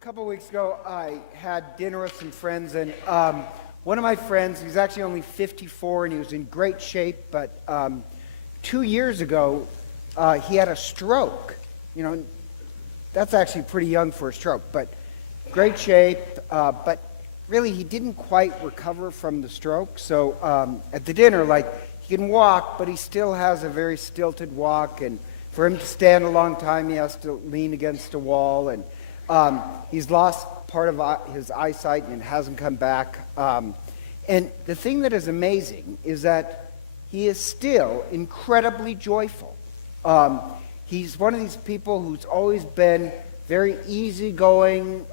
A couple weeks ago, I had dinner with some friends, and one of my friends, he's actually only 54, and he was in great shape, but 2 years ago, he had a stroke. You know, that's actually pretty young for a stroke, but great shape, but really he didn't quite recover from the stroke. So at the dinner, he can walk, but he still has a very stilted walk, and for him to stand a long time, he has to lean against a wall, and he's lost part of his eyesight and it hasn't come back. And the thing that is amazing is that he is still incredibly joyful. He's one of these people who's always been very easygoing,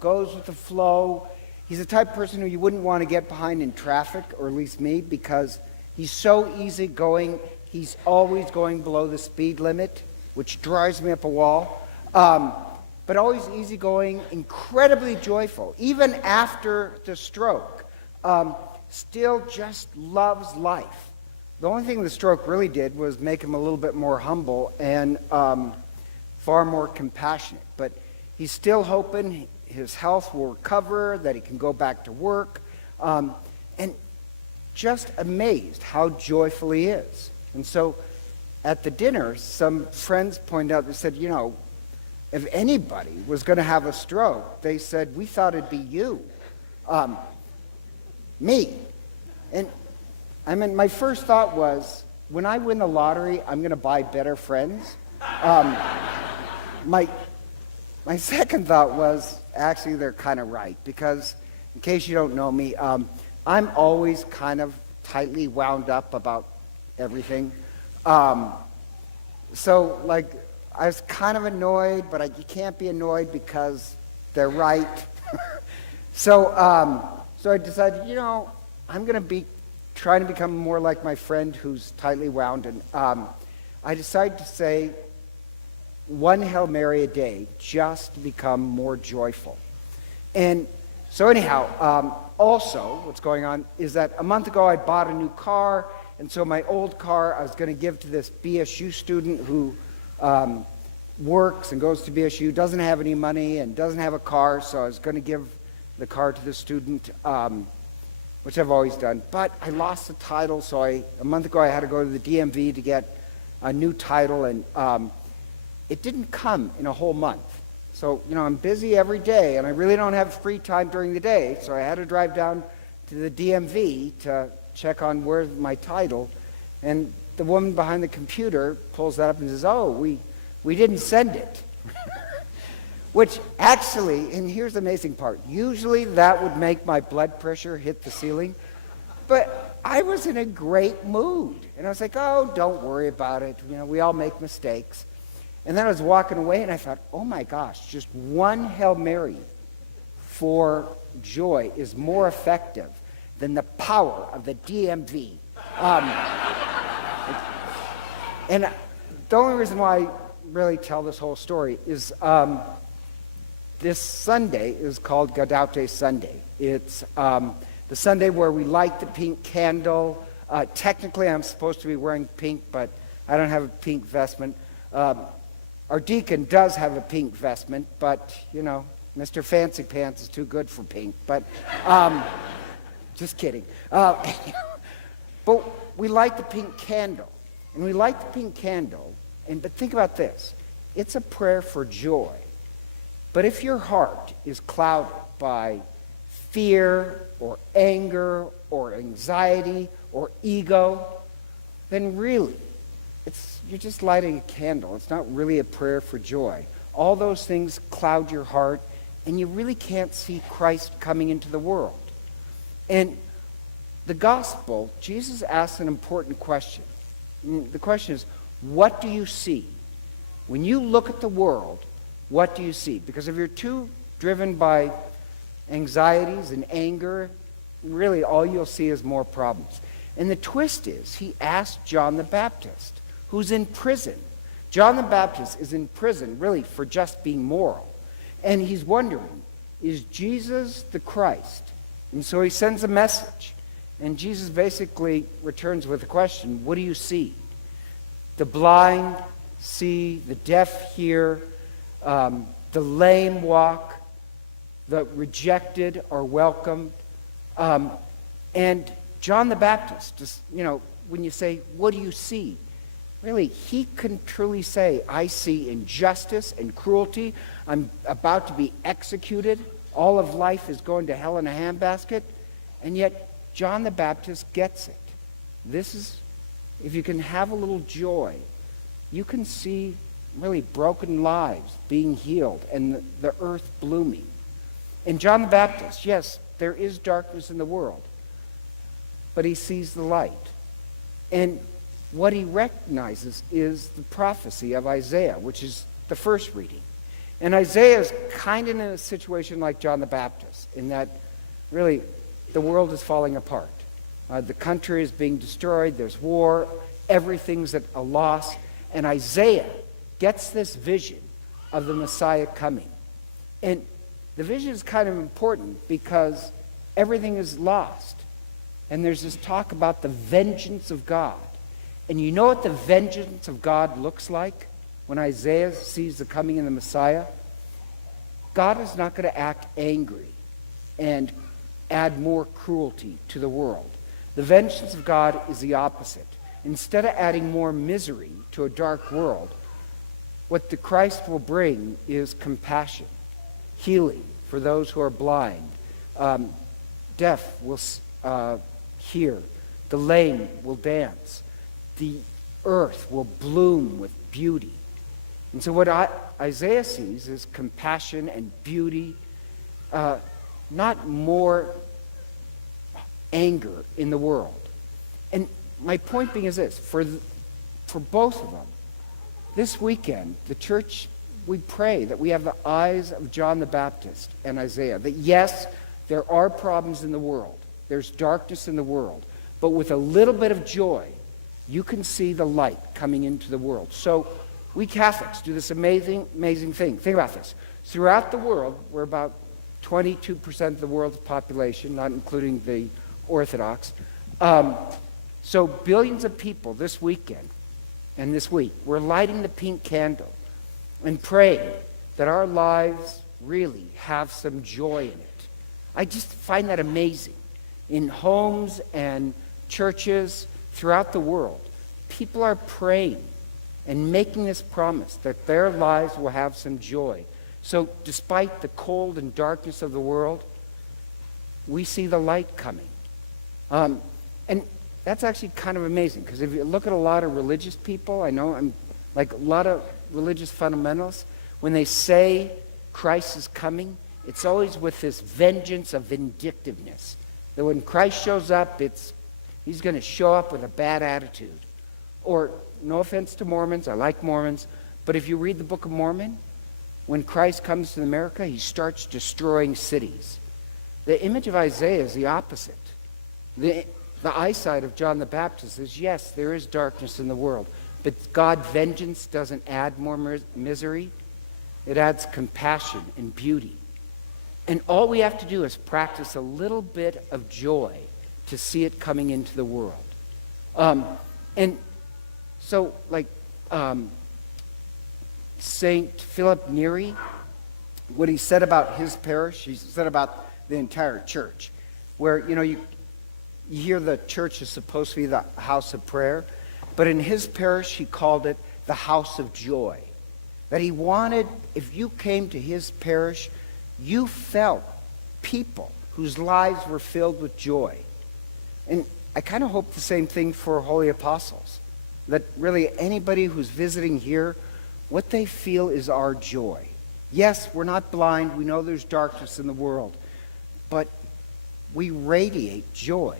goes with the flow. He's the type of person who you wouldn't want to get behind in traffic, or at least me, because he's so easygoing. He's always going below the speed limit, which drives me up a wall. But always easygoing, incredibly joyful, even after the stroke. Still just loves life. The only thing the stroke really did was make him a little bit more humble and far more compassionate. But he's still hoping his health will recover, that he can go back to work, and just amazed how joyful he is. And so at the dinner, some friends pointed out, they said, if anybody was going to have a stroke, they said, we thought it'd be you. Me. And my first thought was, when I win the lottery, I'm going to buy better friends. My second thought was, actually, they're kind of right, because in case you don't know me, I'm always kind of tightly wound up about everything. I was kind of annoyed, but you can't be annoyed because they're right. So I decided, I'm going to be trying to become more like my friend who's tightly wound. And I decided to say one Hail Mary a day just to become more joyful. And so anyhow, also what's going on is that a month ago I bought a new car. And so my old car I was going to give to this BSU student who works and goes to BSU, doesn't have any money and doesn't have a car, so I was going to give the car to the student, which I've always done. But I lost the title, so a month ago I had to go to the DMV to get a new title, and it didn't come in a whole month. So, I'm busy every day, and I really don't have free time during the day, so I had to drive down to the DMV to check on where's my title, and the woman behind the computer pulls that up and says, oh, we didn't send it. Which actually, and here's the amazing part, usually that would make my blood pressure hit the ceiling, but I was in a great mood, and I was like, oh, don't worry about it, we all make mistakes. And then I was walking away, and I thought, oh my gosh, just one Hail Mary for joy is more effective than the power of the DMV. And the only reason why I really tell this whole story is this Sunday is called Gaudete Sunday. It's the Sunday where we light the pink candle. Technically, I'm supposed to be wearing pink, but I don't have a pink vestment. Our deacon does have a pink vestment, but, Mr. Fancy Pants is too good for pink. But just kidding. But we light the pink candle. And we light the pink candle, but think about this. It's a prayer for joy. But if your heart is clouded by fear or anger or anxiety or ego, then really, you're just lighting a candle. It's not really a prayer for joy. All those things cloud your heart, and you really can't see Christ coming into the world. And the gospel, Jesus asks an important question. The question is, what do you see? When you look at the world, what do you see? Because if you're too driven by anxieties and anger, really all you'll see is more problems. And the twist is, he asked John the Baptist, who's in prison. John the Baptist is in prison, really, for just being moral. And he's wondering, is Jesus the Christ? And so he sends a message. And Jesus basically returns with a question, what do you see? The blind see, the deaf hear, the lame walk, The rejected are welcomed. And John the Baptist, just, when you say, what do you see? Really, he can truly say, I see injustice and cruelty. I'm about to be executed. All of life is going to hell in a handbasket. And yet, John the Baptist gets it. This is, if you can have a little joy, you can see really broken lives being healed and the earth blooming. In John the Baptist, yes, there is darkness in the world, but he sees the light. And what he recognizes is the prophecy of Isaiah, which is the first reading. And Isaiah is kind of in a situation like John the Baptist, in that really the world is falling apart. The country is being destroyed, there's war, everything's at a loss. And Isaiah gets this vision of the Messiah coming. And the vision is kind of important because everything is lost. And there's this talk about the vengeance of God. And you know what the vengeance of God looks like when Isaiah sees the coming of the Messiah? God is not going to act angry and add more cruelty to the world. The vengeance of God is the opposite. Instead of adding more misery to a dark world, what the Christ will bring is compassion, healing for those who are blind. Deaf will hear. The lame will dance. The earth will bloom with beauty. And so what Isaiah sees is compassion and beauty, not more anger in the world. And my point being is this, for both of them, this weekend, the church, we pray that we have the eyes of John the Baptist and Isaiah, that yes, there are problems in the world, there's darkness in the world, but with a little bit of joy, you can see the light coming into the world. So we Catholics do this amazing, amazing thing. Think about this. Throughout the world, we're about 22% of the world's population, not including the Orthodox. So billions of people this weekend and this week, we're lighting the pink candle and praying that our lives really have some joy in it. I just find that amazing. In homes and churches throughout the world, people are praying and making this promise that their lives will have some joy. So despite the cold and darkness of the world, we see the light coming. And that's actually kind of amazing, because if you look at a lot of religious people, I know I'm like a lot of religious fundamentalists, when they say Christ is coming, it's always with this vengeance of vindictiveness. That when Christ shows up, he's going to show up with a bad attitude. Or, no offense to Mormons, I like Mormons, but if you read the Book of Mormon, when Christ comes to America, he starts destroying cities. The image of Isaiah is the opposite. The eyesight of John the Baptist is, yes, there is darkness in the world, but God's vengeance doesn't add more misery. It adds compassion and beauty. And all we have to do is practice a little bit of joy to see it coming into the world. And so, like St. Philip Neri, what he said about his parish, he said about the entire church, where, you hear the church is supposed to be the house of prayer, but in his parish he called it the house of joy. That he wanted, if you came to his parish, you felt people whose lives were filled with joy. And I kind of hope the same thing for Holy Apostles. That really anybody who's visiting here, what they feel is our joy. Yes, we're not blind. We know there's darkness in the world. But we radiate joy.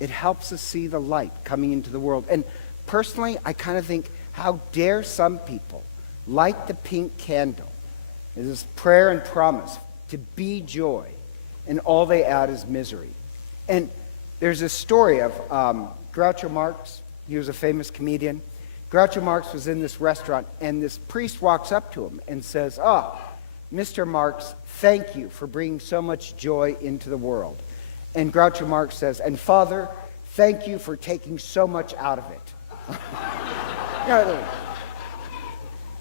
It helps us see the light coming into the world. And personally, I kind of think, how dare some people light the pink candle? It is prayer and promise to be joy, and all they add is misery. And there's a story of Groucho Marx. He was a famous comedian. Groucho Marx was in this restaurant, and this priest walks up to him and says, Mr. Marx, thank you for bringing so much joy into the world. And Groucho Marx says, and Father, thank you for taking so much out of it.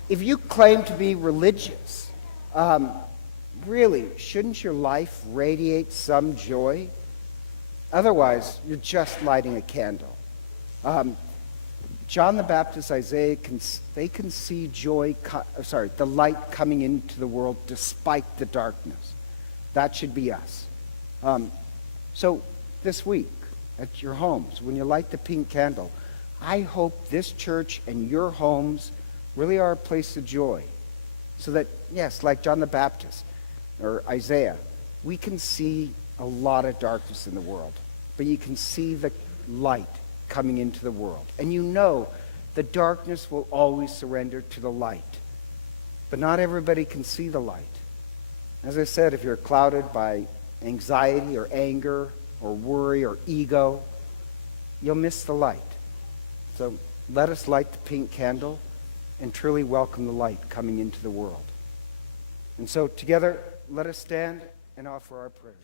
If you claim to be religious, really, shouldn't your life radiate some joy? Otherwise, you're just lighting a candle. John the Baptist, Isaiah, they can see the light coming into the world despite the darkness. That should be us. So this week, at your homes, when you light the pink candle, I hope this church and your homes really are a place of joy. So that, yes, like John the Baptist or Isaiah, we can see a lot of darkness in the world, but you can see the light coming into the world. And you know the darkness will always surrender to the light. But not everybody can see the light. As I said, if you're clouded by anxiety or anger or worry or ego, you'll miss the light. So let us light the pink candle and truly welcome the light coming into the world. And so together, let us stand and offer our prayers.